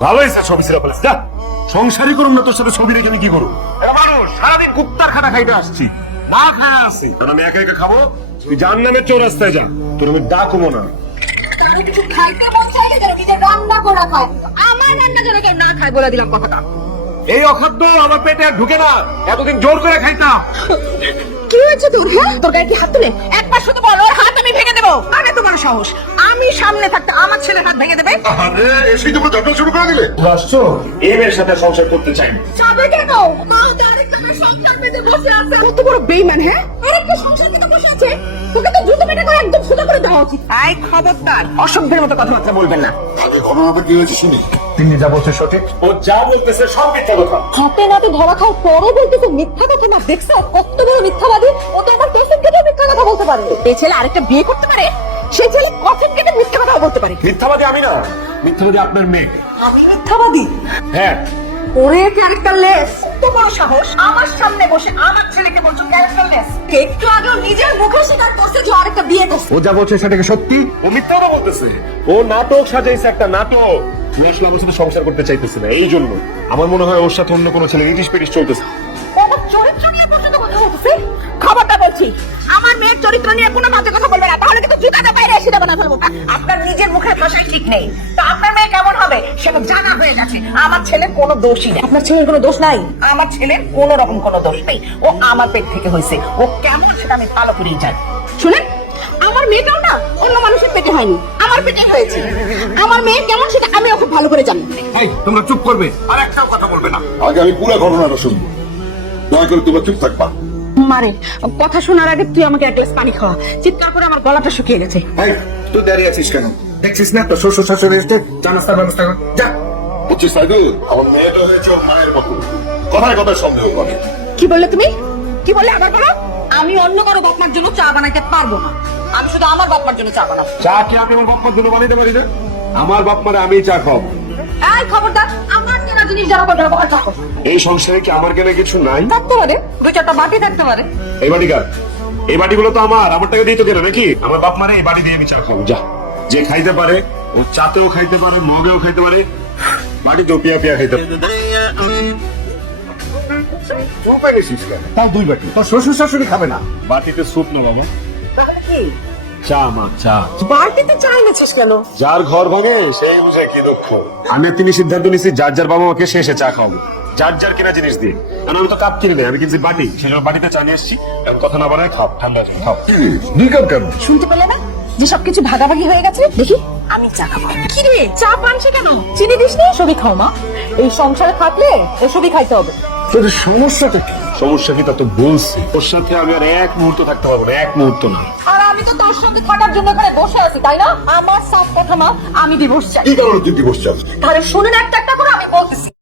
ভালো হয়েছে ছবি ছেড়ে ফেলেছে। যা সংসারই করুন না, তোর সাথে ছবি রেখে আমি কি করবো? এটা মানুষ সারাদিন কুত্তার খাটা খাইতে আসছি, না খায় আসছি, কারণ আমি একা একা খাবো। তুই যার নামে চৌরাস্তায় যা, তোর আমি ডাকবো না। আমি কিছু খাইতে মন চাইলে যেন নিজের রান্না করা খায়, আমার রান্না যেন কেউ না খায়, বলে দিলাম কথাটা। এই অখাদ্য আমার পেটে আর ঢুকে না, এতদিন জোর করে খাইতাম। কি হয়েছে তোর? হ্যাঁ, তোর গায়ে কি হাত তুলে? একবার শুধু বল, ওর হাত আমি ভেঙে দেবো। আরে তোমার সাহস, আমি সামনে থাকতে আমার ছেলের হাত ভেঙে দেবে? আরে এসেই তোমরা ঝগড়া শুরু করে দিলে। আসছো এই মেয়ের সাথে সংসার করতে চাই না। যাবে কেন? মা ডাইরেক্ট আমার সংসার পেতে বসে আছে। কত বড় বেঈমান! হ্যাঁ, আরেকটা সংসার পেতে বসে আছে। তোকে তো জুতো পেটা করে একদম সোজা করে দেওয়া উচিত। আই খবরদার, অসভ্যের মতো কথাবার্তা বলবেন না। আগে ঘটনাটা কি হয়েছে শুনি। তিনি যা বলছে সঠিক, ও যা বলতেছে সব মিথ্যা কথা। হাতে নাতে ধরা খাও, পরও বলতেছে মিথ্যা কথা। না দেখছো কত বড় মিথ্যাবাদী? ও তো আমার পেছন কেটে মিথ্যা কথা বলতে পারে। এই ছেলে আরেকটা বিয়ে করতে পারে, সে ছেলে কথম কেটে মিথ্যা কথা বলতে পারে। মিথ্যাবাদী আমি না, মিথ্যাবাদী আপনার মেয়ে। আমি মিথ্যাবাদী? হ্যাঁ। ওরে ক্যারেক্টারলেস! কত বড় সাহস আমার সামনে বসে আমার ছেলেকে বলছো ক্যারেক্টারলেস? একটু আগে নিজের মুখে স্বীকার করছে যে আরেকটা বিয়ে করছে। ও যা বলছে সেটাকে সত্যি, ও মিথ্যা কথা বলতেছে। ও নাটক সাজাইছে, একটা নাটক। ও আসলে আমার সাথে সংসার করতে চাইতেছে না, এই জন্য আমার মনে হয় ওর সাথে অন্য কোনো ছেলে ইটিশ পিটিশ চলতেছে। আমার চরিত্র নিয়ে পর্যন্ত কথা বলতেছে। খবরটা বলছি, আমার মেয়ের চরিত্র নিয়ে কোনো বাজে কথা বলবে না, তাহলে কিন্তু জুতাটা বাইরে এসে দেবে না ফেলবো। আপনার নিজের মুখের ভাষাই ঠিক নেই, তো আপনার মেয়ে কেমন হবে সেটা জানা হয়ে যাচ্ছে। আমার ছেলের কোনো দোষই নেই। আপনার ছেলের কোনো দোষ নাই? আমার ছেলের কোনো রকম কোনো দোষ নেই। ও আমার পেট থেকে হয়েছে। ও কেমন সেটা আমি ভালো করেই জানি। শুনেন, আমার মেয়েটাও না অন্য মানুষের পেটে হয়নি, আমার পেটে হয়েছে। আমার মেয়ে কেমন সেটা আমিও খুব ভালো করে জানি। এই তোমরা চুপ করবে, আর একটাও কথা বলবে না। আগে আমি পুরো ঘটনাটা শুনবো, দয়া করে তোমরা চুপ থাকবা। মারে, কথা শোনার আগে তুই আমাকে এক গ্লাস পানি খাওয়া। চিৎকার করে আমার গলাটা শুকিয়ে গেছে। এই তুই দাঁড়িয়ে আছিস কেন? দেখছিস না তো শ্বশুর শাশুড়ি এসে চা নাস্তার ব্যবস্থা কর, যা। বুঝছিস সাইদুল, আমার মেয়েটা হয়েছে ওর মায়ের মতো, কথায় কথায় সন্দেহ করে। কি বললে তুমি? কি বললে আবার বলো? আমি অন্য কারো বাপমার জন্য চা বানাইতে পারবো না, আমি শুধু আমার বাপমার জন্য চা বানাবো। চা কি আমি আমার বাপ মার জন্য বানাইতে পারি না? আমার বাপ মারে আমি চা খাও। এই খবরদার, আমার কেনা জিনিস যারা ব্যবহার থাকো। এই সংসারে কি আমার কেনা কিছু নাই? থাকতে পারে, দুই চারটা বাটি থাকতে পারে। এই বাটি কার? এই বাটিগুলো তো আমার টাকা দিয়ে তো কেনা নাকি? আমার বাপ মারে এই বাটি দিয়ে আমি চা খাবো। যা, যে খাইতে পারে ও চাতেও খাইতে পারে, মগেও খাইতে পারে, বাটিতেও পিয়া পিয়া খাইতে পারে। চুপ এনেছিস কেন? তাও দুই বাটি, তোর শ্বশুর শাশুড়ি খাবে না। বাটিতে স্যুপ না বাবা, তাহলে কি চা মা চা। বাটিতে চা এনেছিস কেন? যার ঘর ভাঙে সেই বুঝে কি দুঃখ। আমি আর তিনি সিদ্ধান্ত নিছি যার যার বাবা মাকে শেষে চা খাওয়াবো, যার যার কেনা জিনিস দিয়ে। কারণ আমি তো কাপ কিনে নেই, আমি কিনছি বাটি, সেজন্য বাটিতে চা নিয়ে এসছি। এখন কথা না বাড়ায় খাও, ঠান্ডা আছে, খাও। দুই কাপ কেন? শুনতে পেলে না যে সবকিছু ভাগাভাগি হয়ে গেছে? দেখি আমি চা খাবো। কি রে, চা পানছে কেন? চিনি দিস নি? সবই খাও মা, এই সংসারে থাকলে এসবই খাইতে হবে। তোদের সমস্যাটা কি? সমস্যা কি তা তো বলছি, ওর সাথে আমি আর এক মুহূর্ত থাকতে পারবো না, এক মুহূর্ত না। আর আমি তো তোর সঙ্গে থাকার জন্য এখানে বসে আছি, তাই না? আমার সাফ কথা মা, আমি ডিভোর্স চাই। কি কারণে তুই ডিভোর্স চাস? তাহলে শুনেন একটা একটা করে আমি বলতেছি।